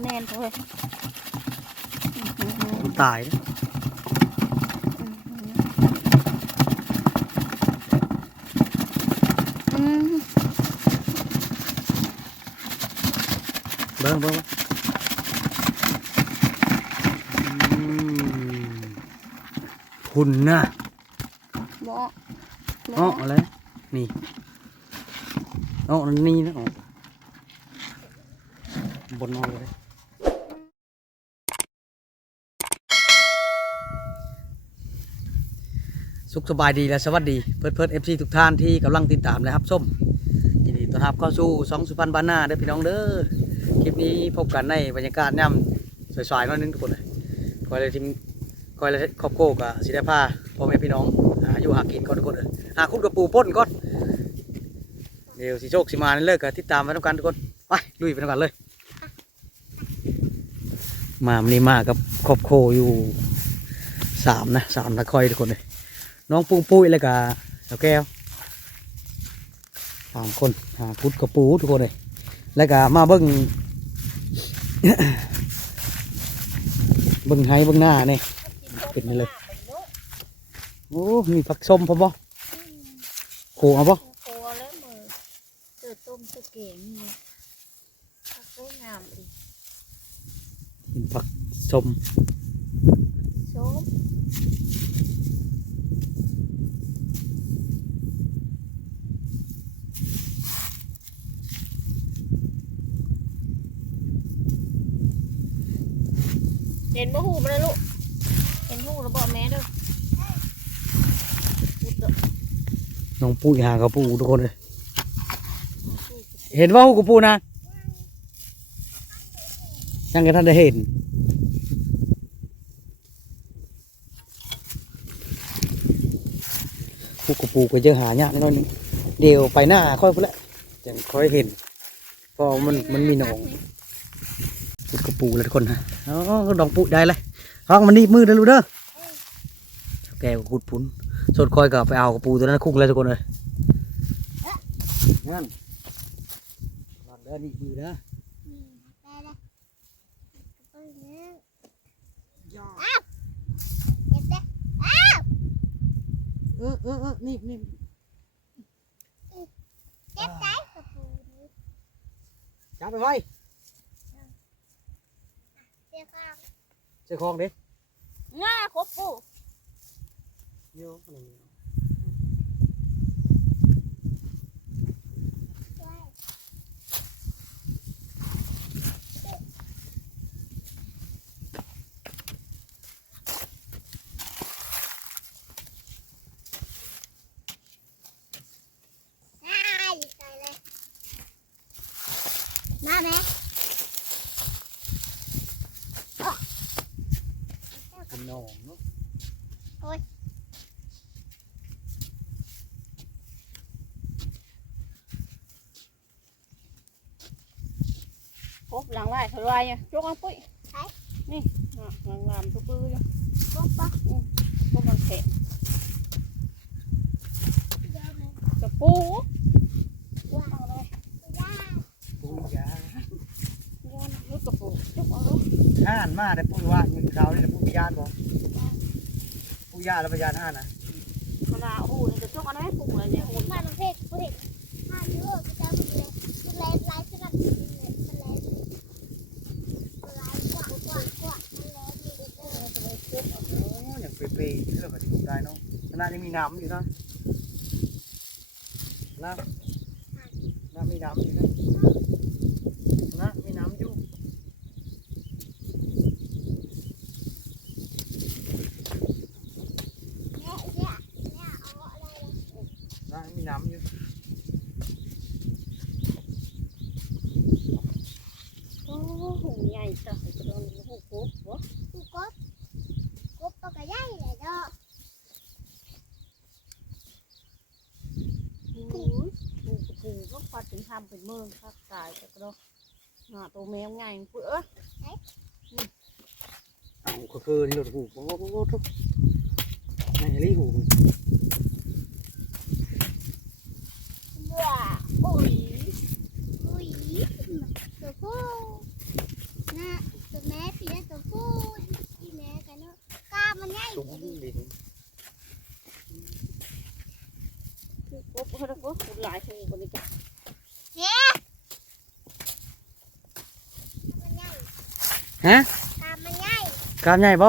อืมมันก็แน่นเถอะอืมอืมอืมมันตายนะอืมเบิ่งเบิ่งอืมพุ่นนะบ่อ๋ออะไรนี่อ๋อนี่นะอ๋อบนนอนเลย สุขสบายดีและสวัสดีเพื่อนเพื่อนเอฟซีทุกท่านที่กำลังติดตามและรับชมยินดีต้อนรับเข้าสู่สองสุพรรณบานนาเด้อพี่น้องเด้อคลิปนี้พบกันในบรรยากาศย่ำสวยๆน้อยนึงทุกคนเลยคอยเลยทีมคอยเลยครอบครัวกับศิลปาพ่อแม่พี่น้องหาอยู่หากินก่อนทุกคนเลยหาคุณกับปูป้นก่อนเดี๋ยวสิโชคสิมาเลิกกันติดตามไปทุกกันทุกคนไปลุยไปทุกกันเลย มาวันนี้มากับครอบคอยู่สามนะสามตะคอยทุกคนเลย น้องปุ้งปุ้ยแล้วก็เจ้าแก้วสามคนหาพุดกับปูทุกคนเลยแล้วก็มาเบิ้งเบิ้งไห้เบิ้งหน้าเนี่ยปิดมาเลยโอ้มีผักส้มพอบ่โขเอาบ่โคแล้วมือเจอต้มตะเกียงนี่ผักสวยงามอีกกินผักส้มส้ม ห็นบ่หูมาเลยลูก เห็นหูแล้วบอกแม่เด้อพูดเด้อน้องปุ้ยหากับปูทุกคนเลยเห็นว่าหูกับปูนะยังไงท่านได้เห็นปูกับปูก็เจอหายากนิดหน่อยนึงเดี๋ยวไปหน้าค่อยพูดละจังค่อยเห็นเพราะมันมันมีหนอง ปูเลยทุกคนฮะอ๋อก็ดองปูได้เลยห้องมันนี่มือเด้อลูกเด้อแกก็ขุดพุนสดคอยก็ไปเอากับปูตัวนั้นคุกเลยทุกคนเลยงั้นวางเด้อนี่มือเด้อเออเออเออนี่นี่จับไปไว้ เจ้าของเด้ง่าครบปู เดี๋ยวอะไรเนี่ย มาไหม เป็นหนองเนาะ ครบหลังไว้ถอยไว้เนี่ยยกเอาปุ้ยนี่อะหลังลามทุกปื้ออยู่ปุ๊บปุ๊บพวกมันแข็งเดี๋ยวมันกระปูว่าเอาเลยย่าปูยาย้อนลูกกระปูจุกเอาลูกห่านมาได้ปูว่าเงินเขาเนี่ยปูยานบ่ปูยาแล้วพยานห่านนะขนาดโอ้โหนี่กระจุกเอาได้ปูเลยเนี่ยโอ้โหมาประเภทประเภทห้าเยอะก็จะมันเลยมันแรงไล่ขนาดนี้เลยมันแรงมันแรงกว่ากว่ากว่ามันแรงมีเออ โอ้อย่างเปรี้ยวๆ เรื่องแบบนี้ได้เนาะขนาดยังมีน้ำอยู่นะนะนะมี เป็นเมืองภาคใต้จักรอกหน้าตัวแมวใหญ่เปื้อเอาก็คือนี่เราถูกบ่บ่ทุกนายรีหูว้าโอ้ยโอ้ยตัวผู้น่ะตัวแม่ปีนตัวผู้ที่แม่กันเนาะกล้ามันใหญ่ตัวผู้ดิคือปุ๊บเขาต้องปุ๊บหลายคนคนนี้จ้ะ ฮะกามมันใหญ่กล้ามใหญ่บ่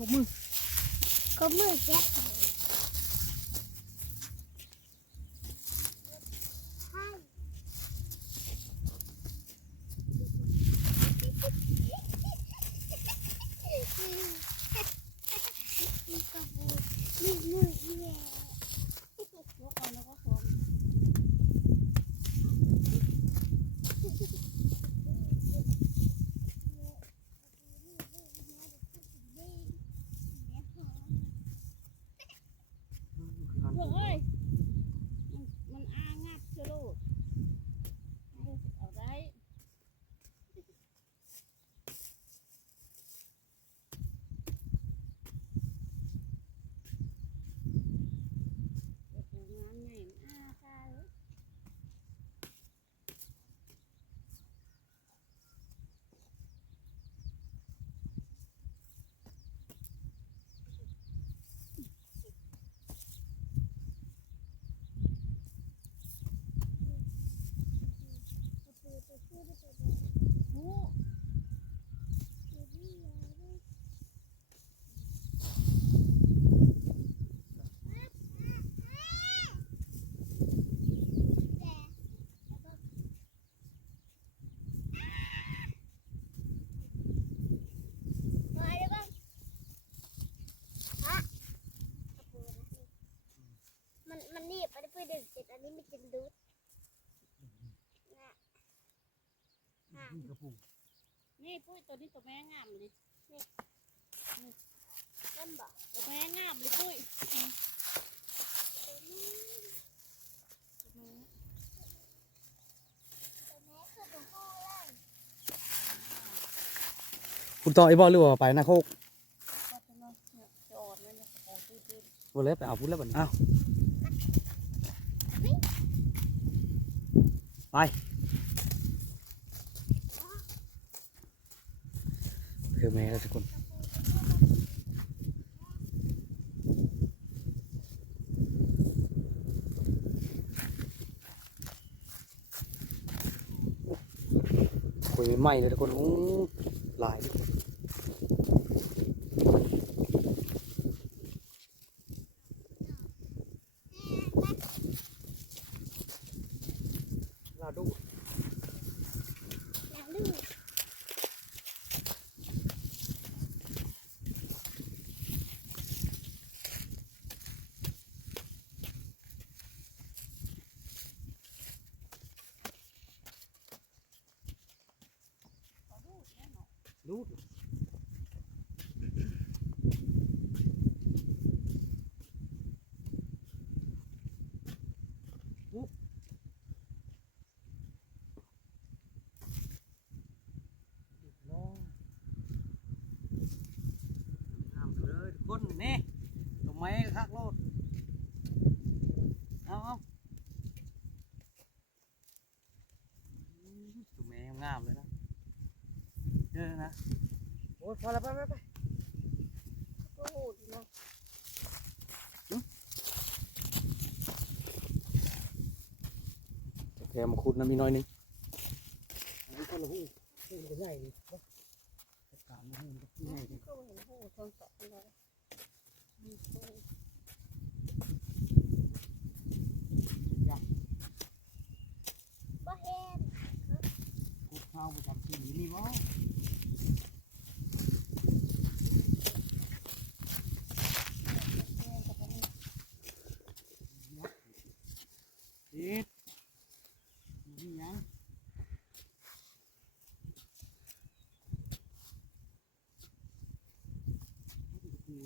อ่าเขามือก็มือแจ๊กใช่นี่กระปุ้นนี่มือแย่ ยกเอาแล้วก็ของ เพื่อเอ้ยมันมันอ้างับเชื่อลูกเอาเอาได้เดี๋ยวปูงานใหญ่มันอ้าค่ะเลย โอ้ มันมันนี่ไปไปดึงเสร็จอันนี้มันจะดูดนะอะกระปุกนี่ปุ้ยตัวนี้ตัวแม่งามเลยเล่นบอกตัวแม่งามเลยปุ้ยตัวนี้ตัวแม่ตัวแม่คือตัวผู้เลยคุณต่อไอ้บอลหรือว่าไปนะโคก ก็ตัวน้อยเนี่ยจะอ่อนเลยเนี่ยโอ้ตื้อตื้อบ่เลยไปเอาพุ่นแล้วบัดนี้อ้าว ไปเพื่อแม่ล้วทุกคนคุยไม่เลยทุกคนหลายทุกคนลาดู แล้วลูก ดูดอุ๊บเรียบร้อยงาม เลยทุกคนนี่ตรงไม้คักโลดเอาเอาอืมตัวแม่งามเลยนะเจอนะโอ้ยพอแล้วไปไปไปโอ้โหดีนะจะแกมาขุดนะมีน้อยหนึงอันนี้ก็ละหูหูมันก็ใหญ่ดิเนาะจัดการมันหูมันก็ใหญ่ดิก็เห็นโอ้โหทนสองเลยอืมโอ้ย บ่เห็นขุดข้าวประจำที่นี่วะแม่กับอันนี้เด็ดนี่ยัง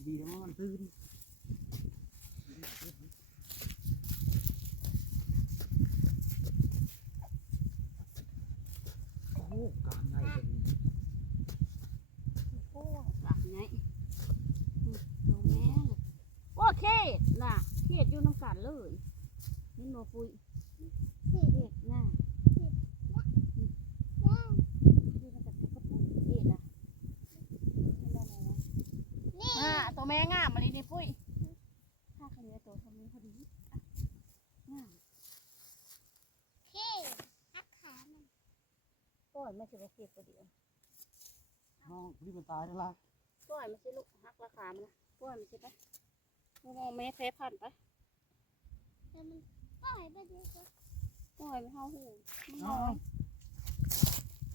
ดี คืนโอ้การใหญ่เลยโอ้หลักไงอืมตัวแม่น่ะโอเขตน่ะเขตอยู่น้ำกันเลยนี่โมฟุยเขตน่ะอืมอยู่น้ำกันกับปุยเขตน่ะนั่นแหละนะ นี่ อ่าตัวแม่งามมาเลยนี่ปุ้ยถ้าคันนี้ตัวทำนี้พอดีอะงาม พี่หักขามัน ปล่อยไม่ใช่ว่าเก็บตัวเดียวน้องรีบมันตายแล้วล่ะปล่อยไม่ใช่ลูกหักราคามันนะปล่อยไม่ใช่ปะมองแม่เฟพันไปแล้วมันปล่อยไปดีกว่าปล่อยไม่เข้าหูมันน้น้อองย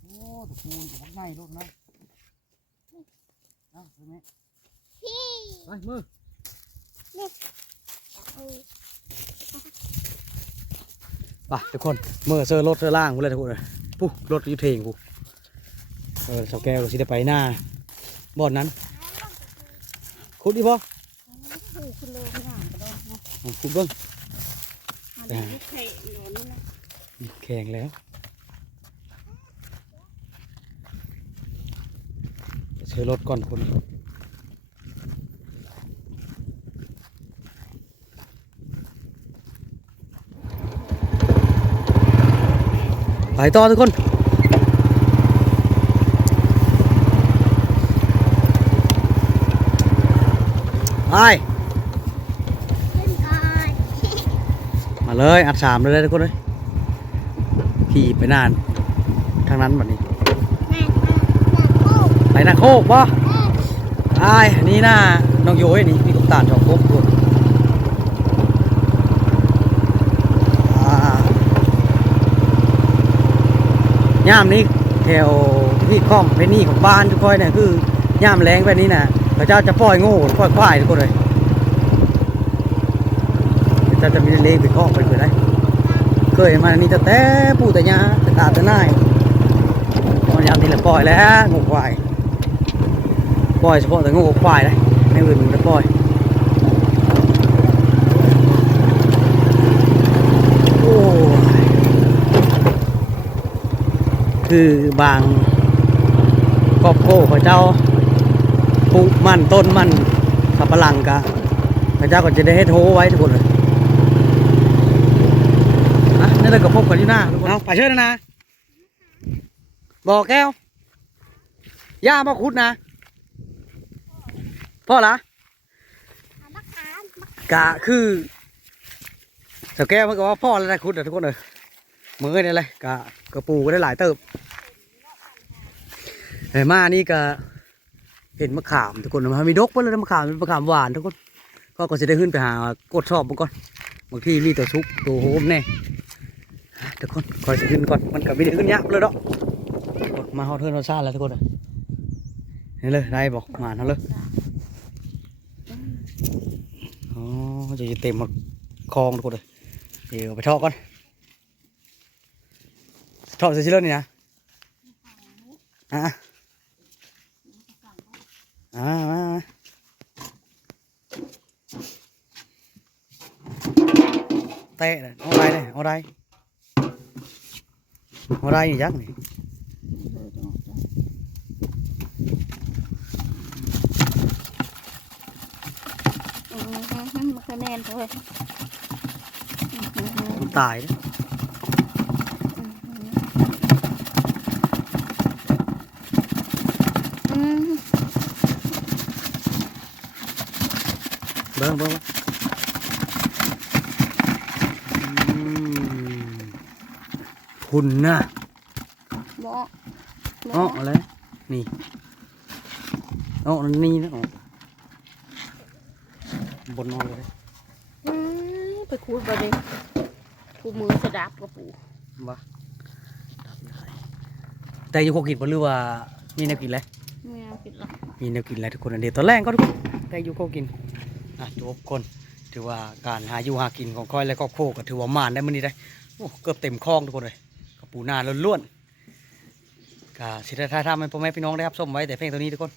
โอ้ตะปูนกับง่ายรถนะเอาไปไหมพี่ไปมือเออไปทุกคนเมื่อเซอร์รถเซอร์ล่างกูเลยทุกคนเลยปุ๊รถอยูเทงกู เออสาวแก้วเราสิได้ไปหน้าบ่อนนั้นคุดดิพ่ขึ้นเลยไม่ห่างกันเลยนะขุดเบิ้งอันนี้ลูกเทะอยู่นี่นะแข็งแล้วเซอร์รถก่อนคนไปต่อทุกคน ไปขึ้นก่อนมาเลยอัดสามเลยทุกคนเลยขี่ไปนานทางนั้นแบบนี้นั่นน่ะน่ะโอ้ไปนาโคกปะเออไอ้อันนี้หน้าน้องโย้ยนี่มีกุ๊กตาลจอกครบด้วยอ่าย่ามนี้แถวที่คล่อมไปนี่ของบ้านทุกคนเนี่ยคือย่ามแรงแบบนี้นะ พระเจ้าจะปล่อยโง่ปล่อยควายทุกคนเลยพระเจ้าจะมีเลขไปคล้องไปเพื่อไรเคยมานี่แต่แต่ปู่แต่ยาแต่ตาแต่นายตอนยามนี่แหละปล่อยแล้วงูควายปล่อยเฉพาะแต่งูควายเลยไม่อื่นมันจะปล่อยโอ้คือบางกอบโก้พระเจ้า ปลูกมันต้นมันสับปะหลังกะพระเจ้าก็จะได้ให้โทไว้ทุกคนเลยอะนี่เลยก็พบกันที่หน้าทุกคนเอาไปเชิญนะนะบอกแก้วย่ามาคุดนะพ่อละเอกะคือสแก้วมันก็ว่าพ่อแล้วนะคุดนะทุกคนเลยมือนี่เลยกะกระปูก็ได้หลายเติบเห็นมานี่ก็ เห็นมะขามทุกคนมันมีดกเพิ่นเลยนมะขามเป็นมะขามหวานทุกคนก็ก็จะได้ขึ้นไปหากดชอบมันก่อนบางทีมีตัวซุกตัวโฮมแน่ทุกคนคอยจะขึ้นก่อนมันก็ไม่ได้ขึ้นยากเลยดอกมาฮอดเทิร์นฮอดซ่าแล้วทุกคนนี่เลยได้บอกมาเท่าเลยอ๋อจะเต็มหมดคลองทุกคนเลยเดี๋ยวไปทอดก่อนทอดเสร็จแล้วนี่นะอะ อ่ามามาเตะเลยเอาไรเลยเอาไรเอาไรนี่ยักษ์นี่อืมมันคะแนนเลยอืมอืมอืม มันตายนะ อืม เบิ้งเบิ้งอืมหุ่นน่ะบ่อ๋ออะไรนี่อ๋อนี่นะอ๋อบนนอนเลยอืมไปคูดบ่ดิคูมือสะดับกระปูวะแต่อยู่โคกินบ่หรือว่ามีแนวกินเลยไม่เอากินหรอกมีแนวกินแล้วทุกคนอันเดียวตอนแรกก็ทุกคนแต่อยู่โคกิน นะทุกคนถือว่าการหาอยู่หากินของก้อยและครอบคก็ถือว่ามานได้มื้อนี้ได้โอ้เกือบเต็มคลองทุกคนเลยกระปูนาล้วนๆก็สิได้ถ่ายทำให้พ่อแม่พี่น้องได้รับชมไว้แต่เพียงเท่านี้ทุกคน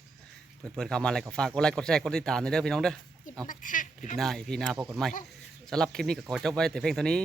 เพื่อนๆเข้ามาอะไรก็ฝากกดไลค์กดแชร์กดติดตามในเด้อพี่น้องเด้อเอาคลิปหน้าพี่หน้าพบกันใหม่สำหรับคลิปนี้ก็ขอจบไว้แต่เพียงเท่านี้